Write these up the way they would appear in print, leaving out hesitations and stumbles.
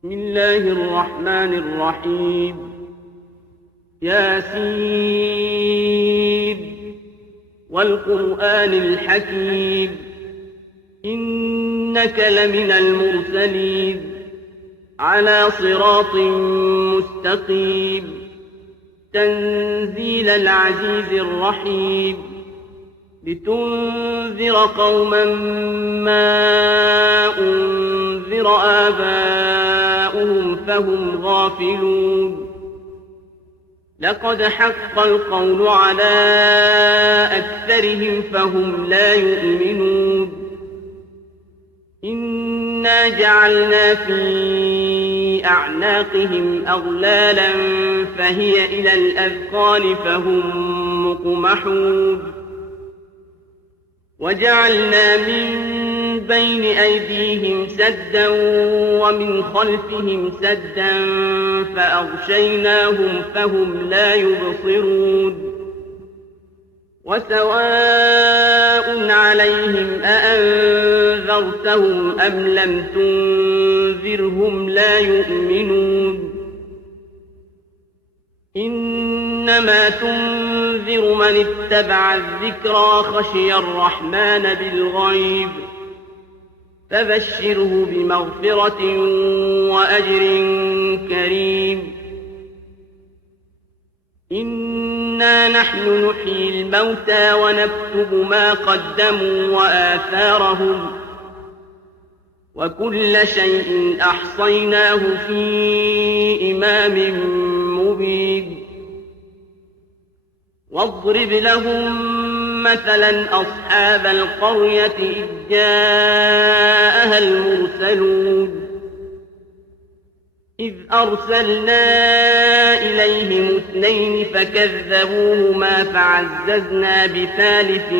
بسم الله الرحمن الرحيم. ياسين والقرآن الحكيم، إنك لمن المرسلين على صراط مستقيم، تنزيل العزيز الرحيم، لتنذر قوما ما أنذر آباؤهم فهم غافلون. لقد حق القول على أكثرهم فهم لا يؤمنون. إنا جعلنا في أعناقهم أغلالا فهي إلى الأذقان فهم مقمحون. وجعلنا من بين أيديهم سدا ومن خلفهم سدا فأغشيناهم فهم لا يبصرون. وسواء عليهم أأنذرتهم أم لم تنذرهم لا يؤمنون. إنما تنذر من اتبع الذكرى خشي الرحمن بالغيب، فبشره بمغفرة وأجر كريم. إنا نحن نحيي الموتى ونكتب ما قدموا وآثارهم، وكل شيء أحصيناه في إمام مبين. واضرب لهم مثلا أصحاب القرية إذ جاءها المرسلون، إذ أرسلنا إليهم اثنين فكذبوهما فعززنا بثالث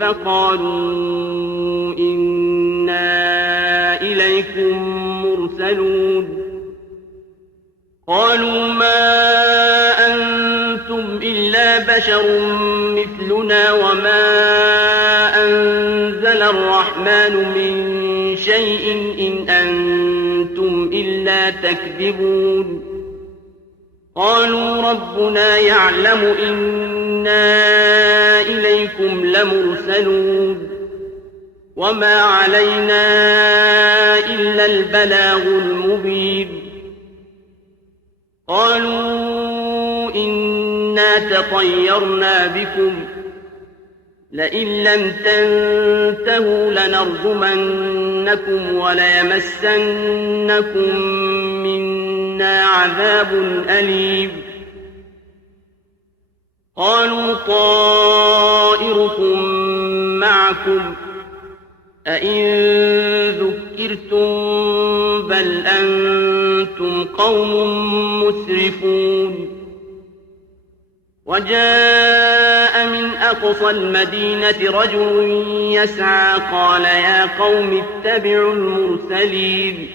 فقالوا إنا إليكم مرسلون. قالوا ما أنتم إلا بشر مثلنا وما أنزل الرحمن من شيء إن أنتم إلا تكذبون. قالوا ربنا يعلم إنا إليكم لمرسلون وما علينا إلا البلاغ المبين. قالوا إنا تطيرنا بكم لئن لم تنتهوا لنرجمنكم وليمسنكم منا عذاب أليم. قالوا طائركم معكم أئن ذكرتم بل أنتم قوم مسرفون. وجاء من أقصى المدينة رجل يسعى قال يا قوم اتبعوا المرسلين،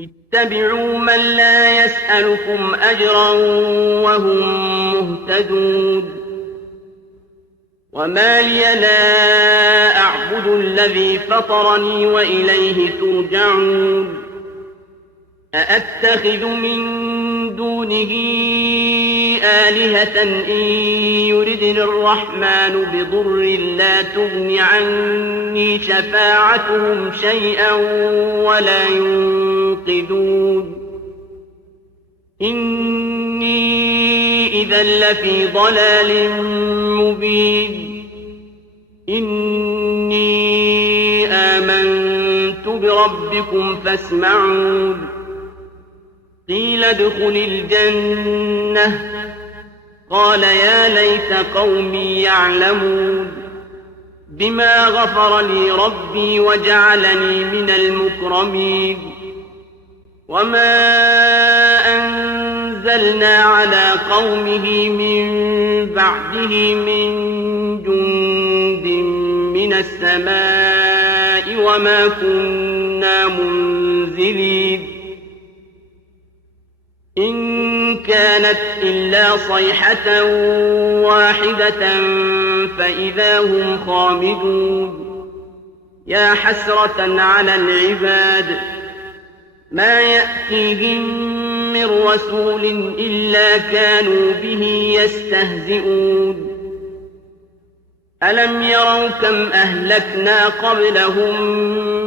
اتبعوا من لا يسألكم أجرا وهم مهتدون. وما لي لا أعبد الذي فطرني وإليه ترجعون. أأتخذ من دونه آلهة إن يردني الرحمن بضر لا تغن عني شفاعتهم شيئا ولا ينقذون. إني إذا لفي ضلال مبين. إني آمنت بربكم فاسمعون. قيل ادخل الجنة قال يا ليت قومي يعلمون بما غفر لي ربي وجعلني من المكرمين. وما أنزلنا على قومه من بعده من جند من السماء وما كنا منزلين. إن كانت إلا صيحة واحدة فإذا هم خامدون. يا حسرة على العباد ما يأتيهم من رسول إلا كانوا به يستهزئون ألم يروا كم أهلكنا قبلهم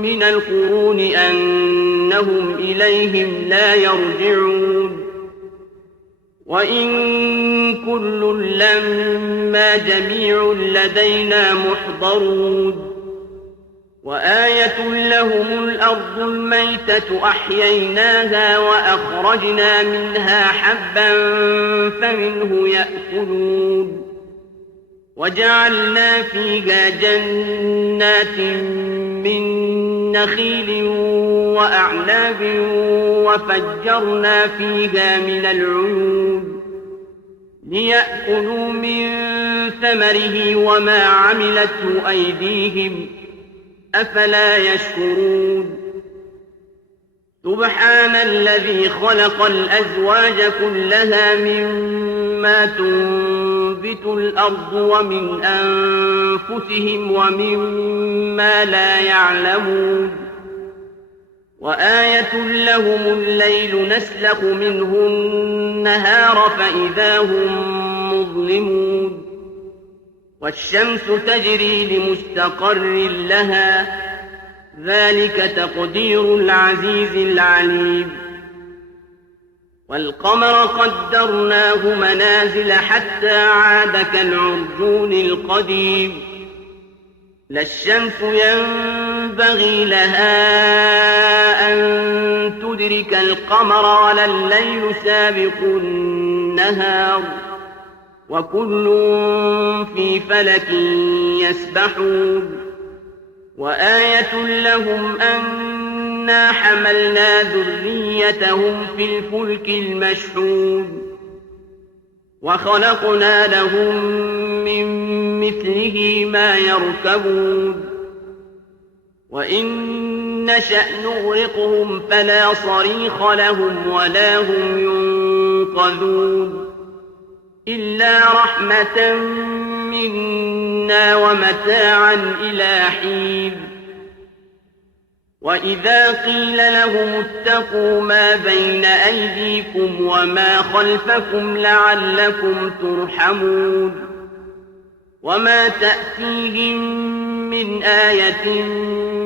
من القرون أنهم إليهم لا يرجعون وإن كل لما جميع لدينا محضرون وآية لهم الأرض الميتة أحييناها وأخرجنا منها حبا فمنه يأكلون وجعلنا فيها جنات من نخيل وأعناب وفجرنا فيها من العيون ليأكلوا من ثمره وما عملته أيديهم أفلا يشكرون سبحان الذي خلق الأزواج كلها مما تنبت الأرض ومن أنفسهم ومما لا يعلمون وآية لهم الليل نسلخ منه النهار فإذا هم مظلمون والشمس تجري لمستقر لها ذلك تقدير العزيز العليم والقمر قدرناه منازل حتى عاد كالعرجون القديم لا الشمس ينبغي لها أن تدرك القمر ولا الليل سابق النهار وكل في فلك يسبحون وآية لهم أنا حملنا ذريتهم في الفلك المشحون وخلقنا لهم من مثله ما يركبون وإن نشأ نغرقهم فلا صريخ لهم ولا هم ينقذون إلا رحمة منا ومتاعا إلى حين وإذا قيل لهم اتقوا ما بين أيديكم وما خلفكم لعلكم ترحمون وما تأتيهم من آية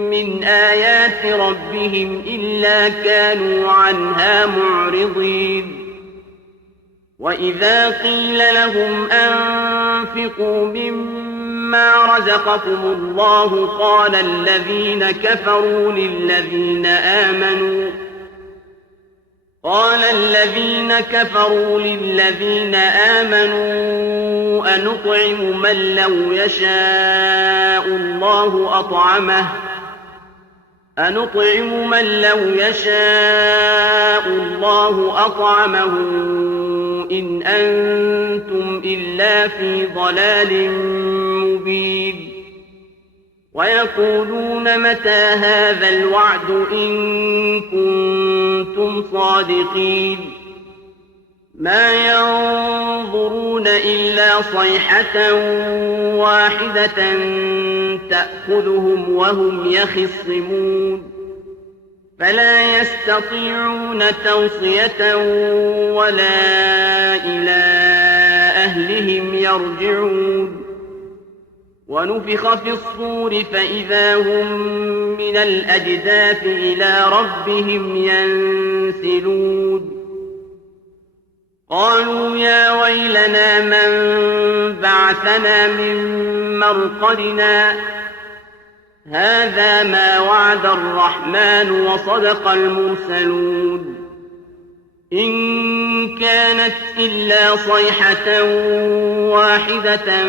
من آيات ربهم إلا كانوا عنها معرضين وإذا قيل لهم أنفقوا مما رزقكم الله قال الذين كفروا للذين آمنوا أنطعم من لو يشاء الله أطعمه إن أنتم إلا في ضلال مبين ويقولون متى هذا الوعد إن كنتم صادقين ما ينظرون إلا صيحة واحدة تأخذهم وهم يخصمون فلا يستطيعون توصية ولا إلى أهلهم يرجعون ونفخ في الصور فإذا هم من الأجداث إلى ربهم ينسلون قالوا يا ويلنا من بعثنا من مرقدنا هذا ما وعد الرحمن وصدق المرسلون إن كانت إلا صيحة واحدة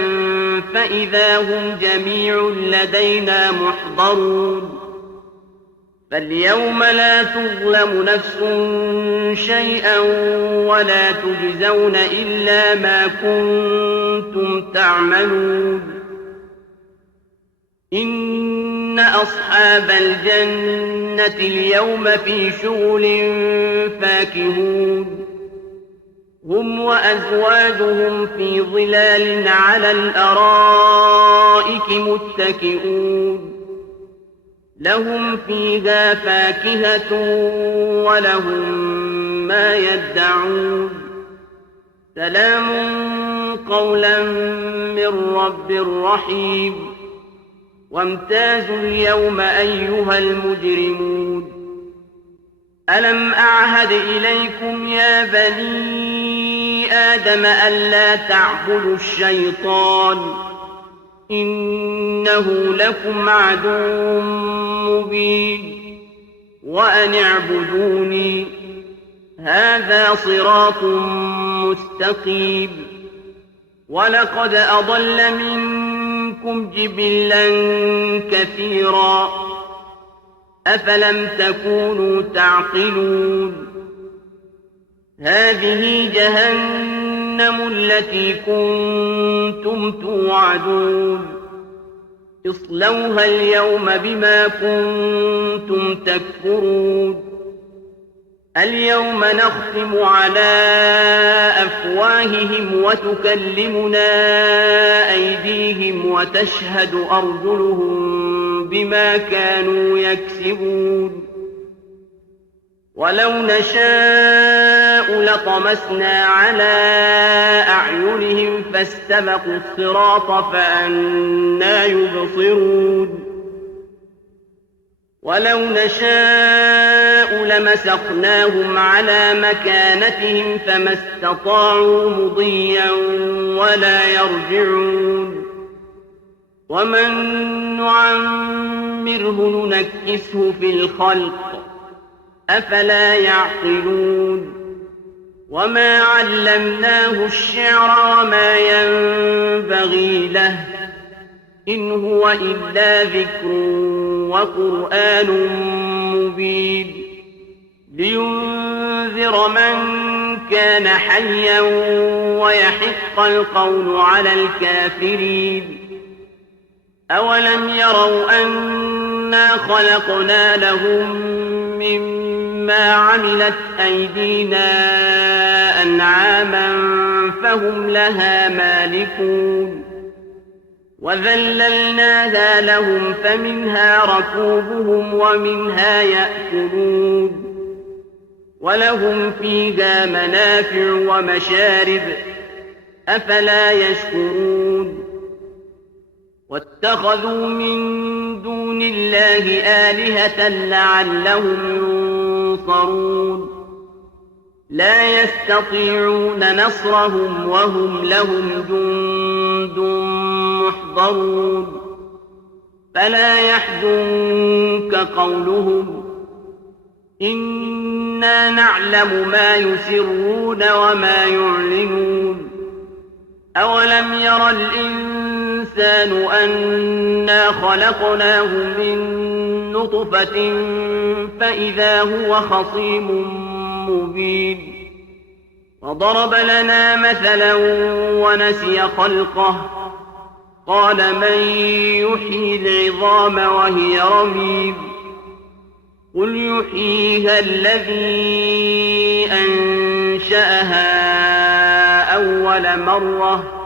فإذا هم جميع لدينا محضرون فاليوم لا تظلم نفس شيئا ولا تجزون إلا ما كنتم تعملون إن أصحاب الجنة اليوم في شغل فاكهون هم وأزواجهم في ظلال على الأرائك متكئون لهم فيها فاكهة ولهم ما يدعون سلام قولا من رب رحيم وامتازوا اليوم أيها المجرمون ألم أعهد إليكم يا بني آدم ألا تعبدوا الشيطان إنه لكم عدو مبين وأن اعبدوني هذا صراط مستقيم ولقد أضل منكم جبلا كثيرا أفلم تكونوا تعقلون هذه جهنم التي كنتم توعدون اصلوها اليوم بما كنتم تكفرون اليوم نختم على أفواههم وتكلمنا أيديهم وتشهد أرجلهم بما كانوا يكسبون ولو نشاء لطمسنا على أعينهم فاستبقوا الصراط فأنى يبصرون ولو نشاء لمسخناهم على مكانتهم فما استطاعوا مضيا ولا يرجعون ومن نعمره ننكسه في الخلق أفلا يعقلون وما علمناه الشعر وما ينبغي له إن هو إلا ذكر وقرآن مبين لينذر من كان حيا ويحق القول على الكافرين أولم يروا أنا خلقنا لهم مما عملت أيدينا أنعاما فهم لها مالكون وذللناها لهم فمنها ركوبهم ومنها يأكلون ولهم فيها منافع ومشارب أفلا يشكرون واتخذوا من دون الله آلهة لعلهم ينصرون لا يستطيعون نصرهم وهم لهم جند محضرون فلا يحزنك قولهم إنا نعلم ما يسرون وما يعلنون أولم ير الإنسان أنا خلقناه من نطفة فإذا هو خصيم مبين وضرب لنا مثلا ونسي خلقه قال من يحيي العظام وهي رميم قل يحييها الذي أنشأها أول مرة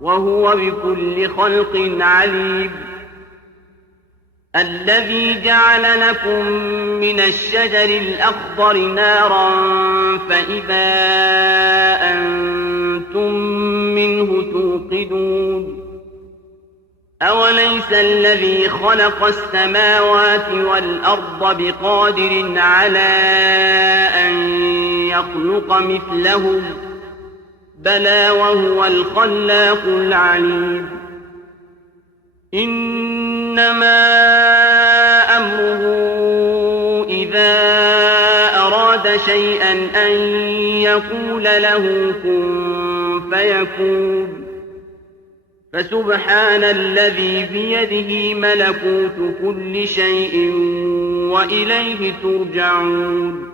وهو بكل خلق عليم الذي جعل لكم من الشجر الأخضر نارا فإذا أنتم منه توقدون أوليس الذي خلق السماوات والأرض بقادر على أن يخلق مثلهم بلى وهو الخلاق العليم إنما أمره إذا أراد شيئا أن يقول له كن فيكون فسبحان الذي بيده ملكوت كل شيء وإليه ترجعون